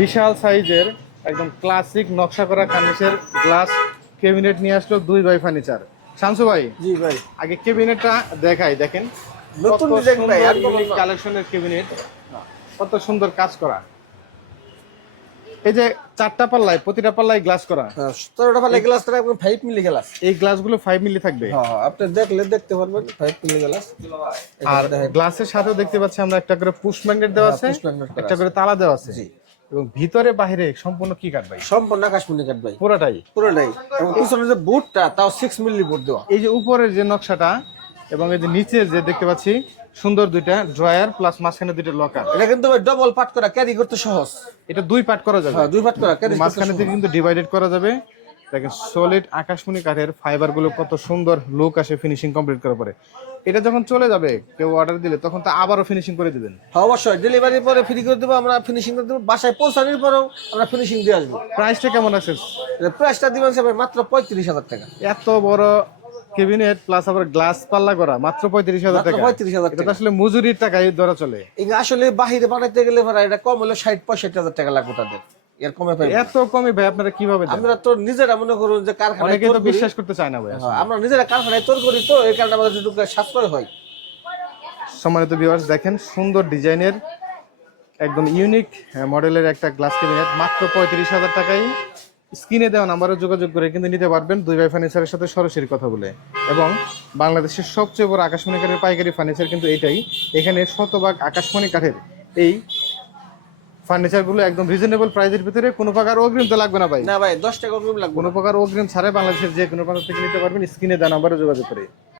বিশাল সাইজের একদম ক্লাসিক নকশা করা কার্নিশের গ্লাস ক্যাবিনেট নিয়ে আসলো দুই ভাই ফার্নিচার। শামসু ভাই, জি ভাই, আগে ক্যাবিনেটটা দেখাই, দেখেন নতুন ডিজাইন ভাই, আর কালেকশনের ক্যাবিনেট, কত সুন্দর কাজ করা। এই যে চারটা পাল্লায়, প্রতিটা পাল্লায় গ্লাস করা, 17টা পাল্লা গ্লাস করা, একদম 5 মিলি গ্লাস। এই গ্লাসগুলো 5 মিলি থাকবে। হ্যাঁ, আপনি দেখলে দেখতে পারবেন 5 মিলি গ্লাস। আর গ্লাসের সাথেও দেখতে পাচ্ছি আমরা একটা করে পুশ ম্যাগনেট দেওয়া আছে, একটা করে তালা দেওয়া আছে। জি। এবং ভিতরে বাইরে সম্পূর্ণ কি কাঠ ভাই? সম্পূর্ণ কাশ্মীরি কাঠ ভাই, পুরোটাই পুরোটাই। এবং পিছনে যে বুটটা তাও 6 মিলি বুট দেওয়া। এই যে উপরের যে নকশাটা এবং এই যে নিচে যে দেখতে পাচ্ছি সুন্দর দুইটা ড্রয়ার প্লাস মাঝখানে দুইটা লকার। এটা কিন্তু ভাই ডাবল পার্ট করা, ক্যারি করতে সহজ। এটা দুই পার্ট করা যাবে। হ্যাঁ, দুই পার্ট করা, ক্যারি মাঝখানে থেকে কিন্তু ডিভাইডেড করা যাবে। দেখেন সলিড আকাশমণি কাঠের ফাইবার গুলো কত সুন্দর লুক আসে ফিনিশিং কমপ্লিট করার পরে। এটা যখন চলে যাবে কেউ অর্ডার দিলে তখন তো আবারও ফিনিশিং করে দিবেন। হ্যাঁ, অবশ্যই ডেলিভারির পরে ফ্রি করে দেবো আমরা, ফিনিশিং করে দেবো। বাসায় পৌঁছানোর পরেও আমরা ফিনিশিং দিয়ে আসবো। প্রাইসটা কেমন আছে? প্রাইসটা দিবেন ভাই মাত্র 35,000 টাকা। এত বড় ক্যাবিনেট প্লাস আবার গ্লাস পাল্লা করা মাত্র 35,000 টাকা। 35,000 এটা তো আসলে মজুরির টাকায় ধরা চলে। এটা আসলে বাহিরে বানাইতে গেলে ভাড়া এটা কম হলে 60-65,000 টাকা লাগবে তাদের। এর কমে পাই এত কমে ভাই আপনারা কিভাবে দেন? আমরা তো নিজেরা মনে করুন যে কারখানায় অনেকেই তো তৈরি করি। বিশ্বাস করতে চায় না ভাই। হ্যাঁ, আমরা নিজেরা কারখানায় তৈরি করি, তো এই কারণে আমাদের একটু সাশ্রয় হয়। সম্মানিত ভিউয়ার্স, দেখেন সুন্দর ডিজাইনের একদম ইউনিক মডেলের একটা গ্লাস ক্যাবিনেট মাত্র 35,000 টাকায়। স্ক্রিনে দেওয়া নাম্বারে যোগাযোগ করে কিন্তু নিতে পারবেন দুই ভাই ফার্নিচারের সাথে সরাসরি কথা বলে। এবং বাংলাদেশের সবচেয়ে বড় আকাশমণি কাঠের পাইকারি ফার্নিচার কিন্তু এইটাই। এখানে শতভাগ আকাশমণি কাঠের এই ফার্নিচারগুলো একদম রিজনেবল প্রাইসের ভিতরে, কোনো প্রকার অগ্রিম তো লাগবে না ভাই। না ভাই, 10 টাকা অগ্রিম লাগবে। কোনো প্রকার অগ্রিম ছাড়াই বাংলাদেশের যে কোনো প্রান্ত থেকে নিতে পারবেন স্ক্রিনে দেওয়া নাম্বারে যোগাযোগ করে।